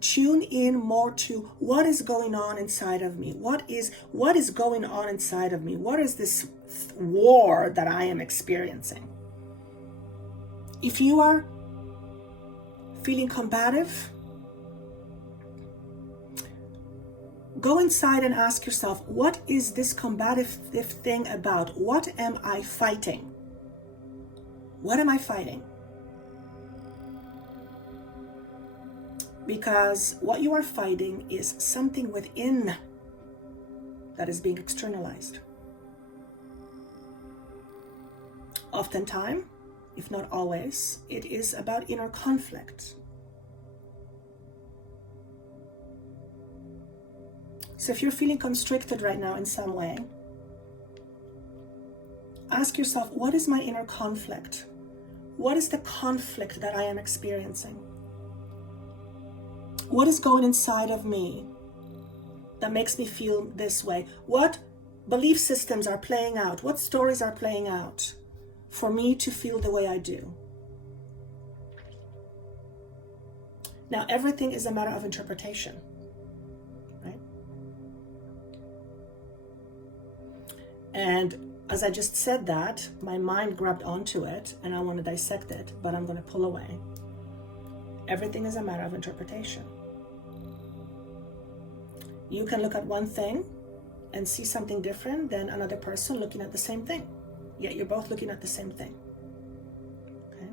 Tune in more to what is going on inside of me. What is going on inside of me? What is this war that I am experiencing? If you are feeling combative, go inside and ask yourself, what is this combative thing about? What am I fighting? What am I fighting? Because what you are fighting is something within that is being externalized. Oftentimes, if not always, it is about inner conflict. So if you're feeling constricted right now in some way, ask yourself, what is my inner conflict? What is the conflict that I am experiencing? What is going inside of me that makes me feel this way? What belief systems are playing out? What stories are playing out for me to feel the way I do? Now, everything is a matter of interpretation, right? And as I just said that, my mind grabbed onto it and I want to dissect it, but I'm going to pull away. Everything is a matter of interpretation. You can look at one thing and see something different than another person looking at the same thing. Yet you're both looking at the same thing. Okay?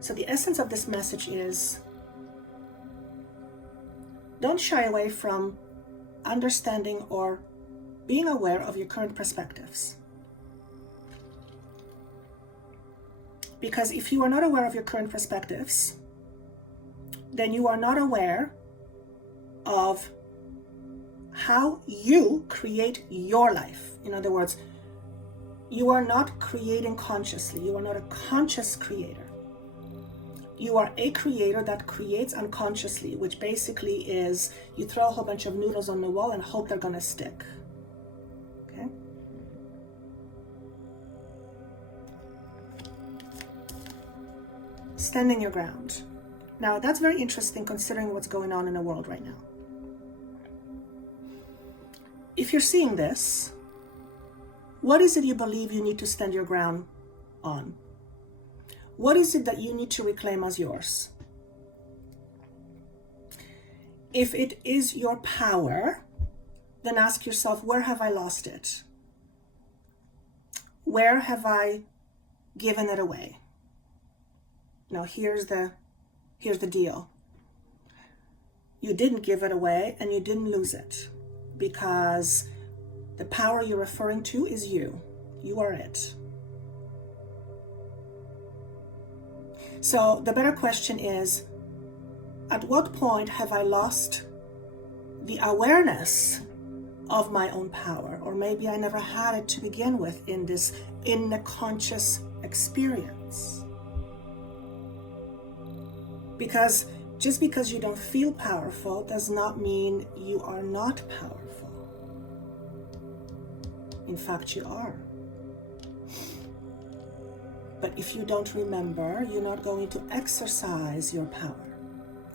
So the essence of this message is, don't shy away from understanding or being aware of your current perspectives. Because if you are not aware of your current perspectives, then you are not aware of how you create your life. In other words, you are not creating consciously. You are not a conscious creator. You are a creator that creates unconsciously, which basically is you throw a whole bunch of noodles on the wall and hope they're going to stick. Okay? Standing your ground. Now, that's very interesting considering what's going on in the world right now. If you're seeing this, what is it you believe you need to stand your ground on? What is it that you need to reclaim as yours? If it is your power, then ask yourself, where have I lost it? Where have I given it away? Now here's the deal. You didn't give it away and you didn't lose it, because the power you're referring to is you. You are it. So the better question is, at what point have I lost the awareness of my own power? Or maybe I never had it to begin with in the conscious experience. Because just because you don't feel powerful does not mean you are not powerful. In fact, you are. But if you don't remember, you're not going to exercise your power.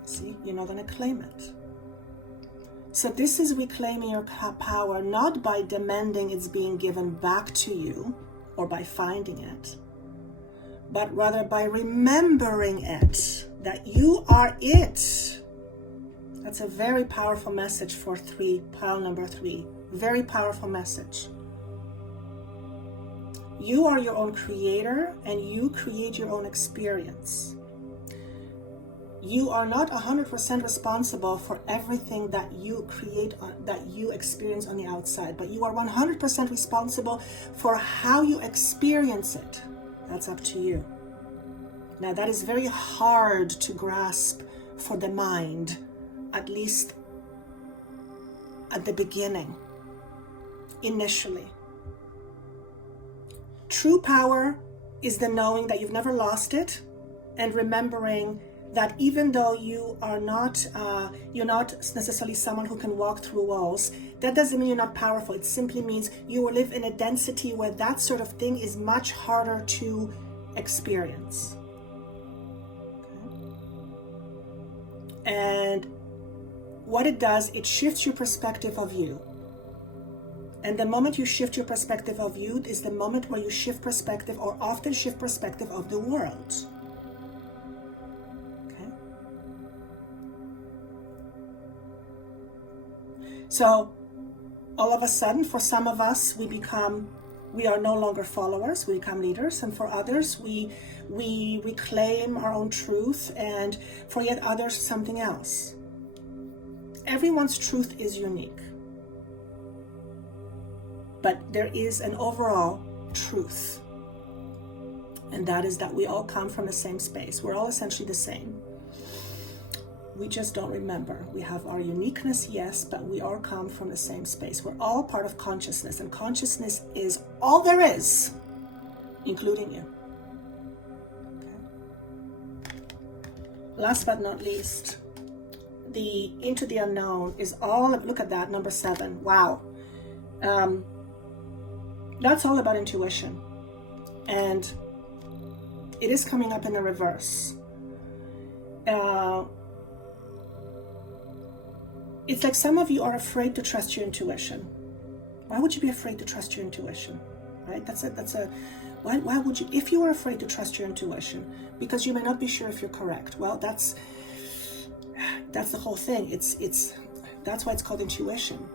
See, you're not going to claim it. So this is reclaiming your power, not by demanding it's being given back to you or by finding it, but rather by remembering it, that you are it. That's a very powerful message for pile number 3. Very powerful message. You are your own creator and you create your own experience. You are not 100% responsible for everything that you create, that you experience on the outside, but you are 100% responsible for how you experience it. That's up to you. Now, that is very hard to grasp for the mind, at least at the beginning, initially. True power is the knowing that you've never lost it, and remembering that even though you are not, you're not necessarily someone who can walk through walls, that doesn't mean you're not powerful. It simply means you live in a density where that sort of thing is much harder to experience. And what it does, it shifts your perspective of you. And the moment you shift your perspective of you is the moment where you shift perspective, or often shift perspective, of the world. Okay? So all of a sudden, for some of us, we are no longer followers, we become leaders. And for others, we reclaim our own truth, and for yet others, something else. Everyone's truth is unique. But there is an overall truth. And that is that we all come from the same space. We're all essentially the same. We just don't remember. We have our uniqueness, yes, but we all come from the same space. We're all part of consciousness, and consciousness is all there is, including you. Okay. Last but not least, the into the unknown is all, look at that, number 7. Wow. That's all about intuition. And it is coming up in the reverse. It's like some of you are afraid to trust your intuition. Why would you be afraid to trust your intuition? Right? Why would you, if you are afraid to trust your intuition, because you may not be sure if you're correct. Well, that's the whole thing. That's why it's called intuition.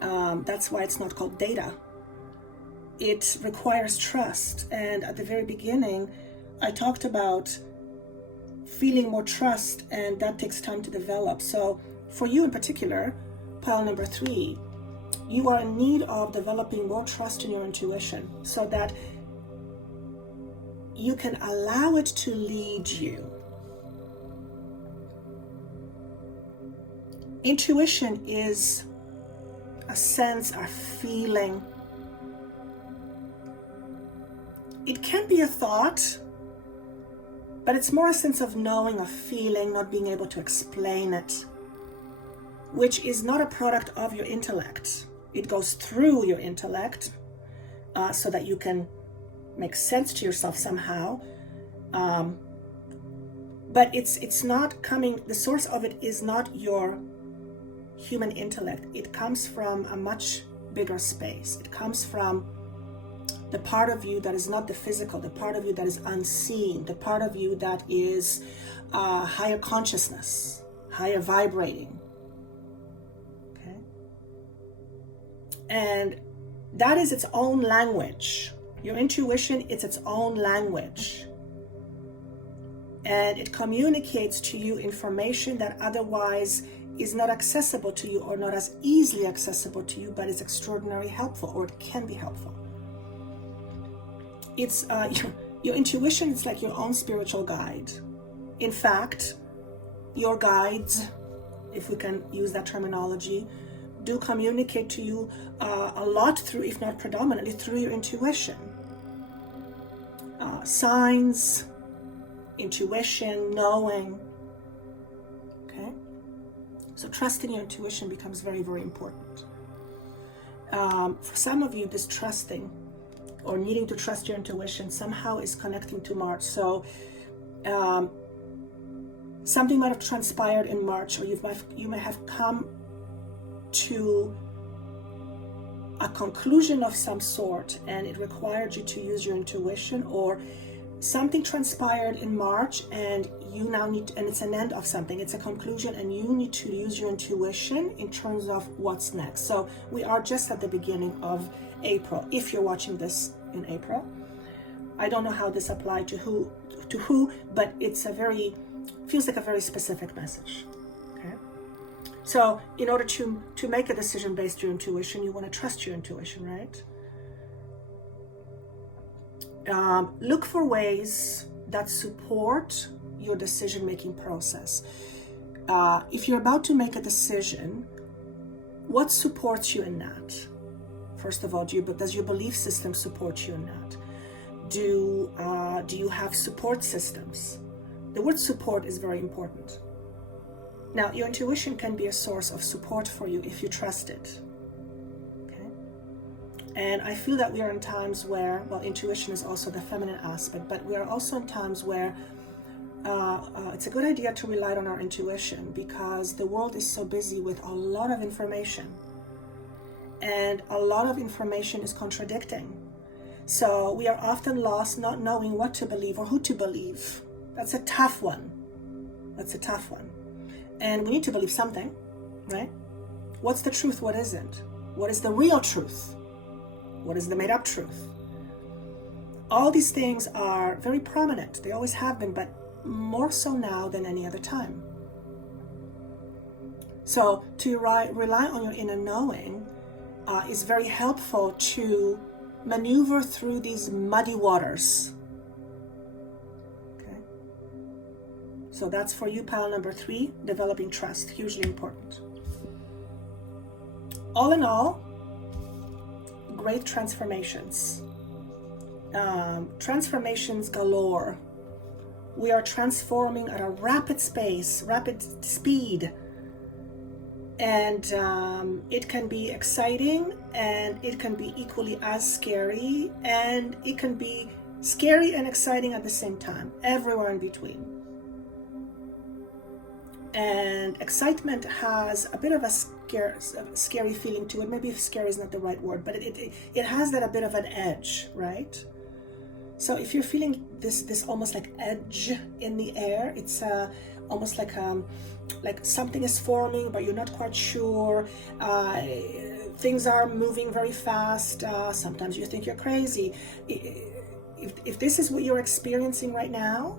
That's why it's not called data. It requires trust. And at the very beginning, I talked about feeling more trust, and that takes time to develop. So for you in particular, pile number 3, you are in need of developing more trust in your intuition so that you can allow it to lead you. Intuition is a sense, a feeling. It can be a thought, but it's more a sense of knowing, a feeling, not being able to explain it, which is not a product of your intellect. It goes through your intellect so that you can make sense to yourself somehow. But it's not coming, the source of it is not your human intellect. It comes from a much bigger space. It comes from the part of you that is not the physical, the part of you that is unseen, the part of you that is higher consciousness, higher vibrating, And that is its own language. Your intuition is its own language. And it communicates to you information that otherwise is not accessible to you, or not as easily accessible to you, but is extraordinarily helpful, or it can be helpful. It's your intuition is like your own spiritual guide. In fact, your guides, if we can use that terminology, do communicate to you a lot through, if not predominantly, through your intuition. Signs, intuition, knowing. Okay? So trusting your intuition becomes very, very important. For some of you, this trusting or needing to trust your intuition somehow is connecting to March. So something might have transpired in March, or you may have come to a conclusion of some sort, and it required you to use your intuition, or something transpired in March and you now need, and it's an end of something, it's a conclusion, and you need to use your intuition in terms of what's next. So we are just at the beginning of April, if you're watching this in April. I don't know how this applied to who, but it's feels like a very specific message. Okay. So in order to make a decision based on your intuition, you want to trust your intuition, right? Look for ways that support your decision-making process. If you're about to make a decision, what supports you in that? First of all, does your belief system support you in that? Do you have support systems? The word support is very important. Now, your intuition can be a source of support for you if you trust it. And I feel that we are in times where, well, intuition is also the feminine aspect, but we are also in times where it's a good idea to rely on our intuition, because the world is so busy with a lot of information, and a lot of information is contradicting. So we are often lost not knowing what to believe or who to believe. That's a tough one. And we need to believe something, right? What's the truth? What isn't? What is the real truth? What is the made-up truth? All these things are very prominent. They always have been, but more so now than any other time. So to rely on your inner knowing is very helpful to maneuver through these muddy waters. Okay. So that's for you, pile number 3, developing trust, hugely important. All in all, great transformations. Transformations galore. We are transforming at a rapid speed. And it can be exciting, and it can be equally as scary, and it can be scary and exciting at the same time, everywhere in between. And excitement has a bit of a scary feeling to it. Maybe scary is not the right word, but it has that a bit of an edge, right? So if you're feeling this almost like edge in the air, it's almost like something is forming, but you're not quite sure. Things are moving very fast. Sometimes you think you're crazy. If this is what you're experiencing right now,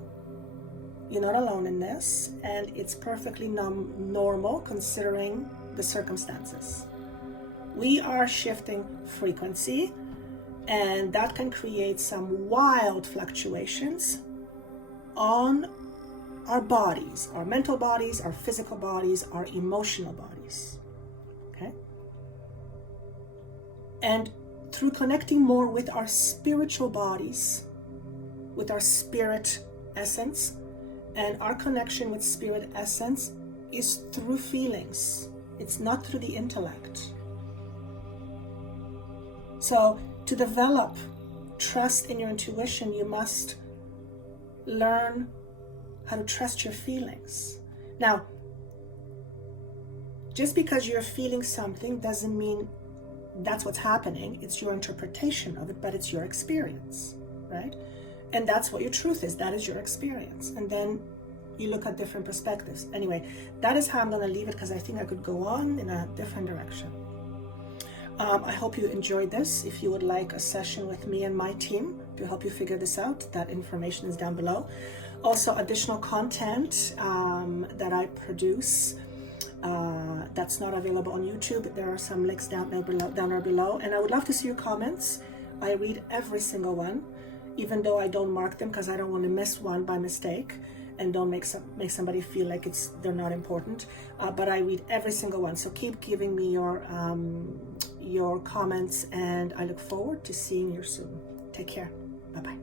you're not alone in this, and it's perfectly normal considering the circumstances. We are shifting frequency, and that can create some wild fluctuations on our bodies, our mental bodies, our physical bodies, our emotional bodies. Okay? And through connecting more with our spiritual bodies, with our spirit essence, and our connection with spirit essence is through feelings. It's not through the intellect. So to develop trust in your intuition, you must learn how to trust your feelings. Now, just because you're feeling something doesn't mean that's what's happening. It's your interpretation of it, but it's your experience, right? And that's what your truth is. That is your experience. And then you look at different perspectives. Anyway, that is how I'm going to leave it, because I think I could go on in a different direction. I hope you enjoyed this. If you would like a session with me and my team to help you figure this out, that information is down below. Also, additional content that I produce that's not available on YouTube. There are some links down there below. And I would love to see your comments. I read every single one, even though I don't mark them because I don't want to miss one by mistake and don't make somebody feel like they're not important. But I read every single one. So keep giving me your comments, and I look forward to seeing you soon. Take care. Bye-bye.